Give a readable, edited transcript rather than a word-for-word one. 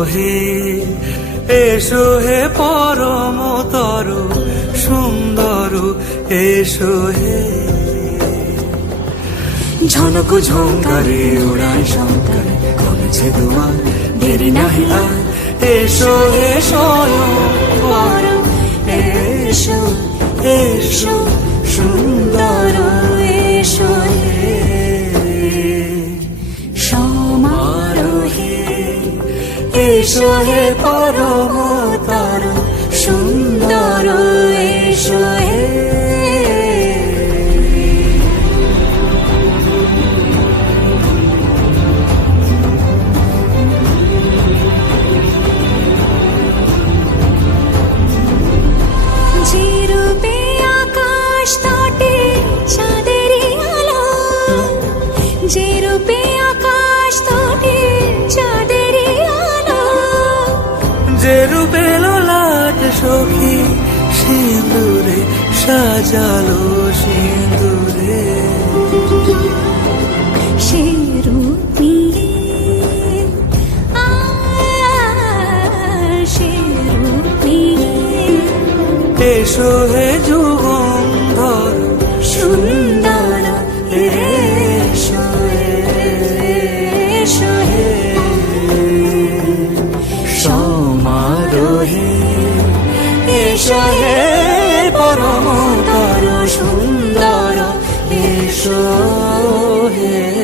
হে, এসো হে পরমতর সুন্দর, এসো হে। ঝনক ঝঙ্কারে ওড়ায় শঙ্করে, কমেছে দুয়ার, দেরি নাহি আর, এসো হে স্বয়ং বর, এসো এসো সুন্দর, এসো হে সমারোহে, এসো হে পরমতর সুন্দর, এসো হে। যে রূপে আকাশ তটে চাঁদেরই আলো, যে রূপে আকাশ তটে চাঁদেরই আলো, যে রূপে ললাট সখী সিঁদুরে সাজালো, সিঁদুরে সে রূপ নিয়ে সে রূপ নিয়ে, এসো হে যুগন্ধর সুন্দর, এসো এসো হে সমারোহে, এসো হে পরমতর সুন্দর, এসো হে।